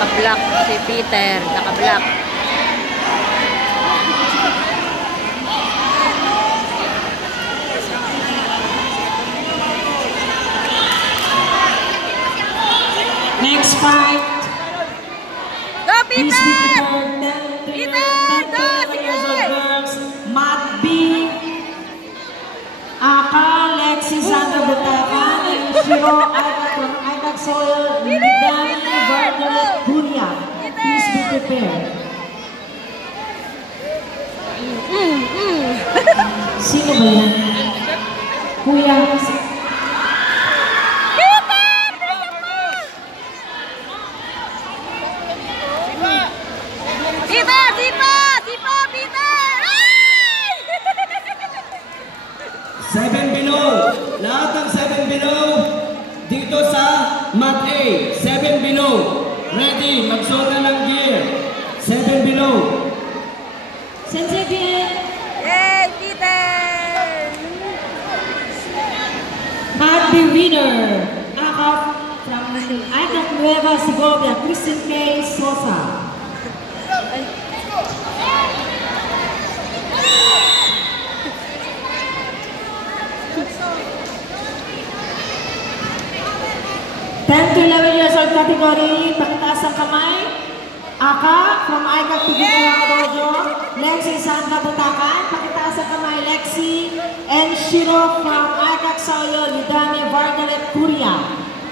Naka-black si Peter. Naka-black. Next fight. Go, Peter! Peter! Go! Sige! Matt B. Aka, Lexi Sandra Butakan, and Shiro from Aitak Soil, Dami Bartlett Kuria. Please be prepared. Sino ba yan? Kuya. Seven below. Lahat ng 7 below dito sa mat A. 7 below. Ready. Magsuot na ng gear. 7 below. Sensei bien. Yay, Peter! At the winner, Aka from Aitak Nueva Segovia, Christian K. Sosa. Ten to 11 years old category, pakitaas ang kamay. Aka from Aitak Tugutara Dojo, Lexi Sandra Butakan, pakitaas ang kamay. Lexi and Shiro from Aitak Soyo, Lidane Bartlett Kuria.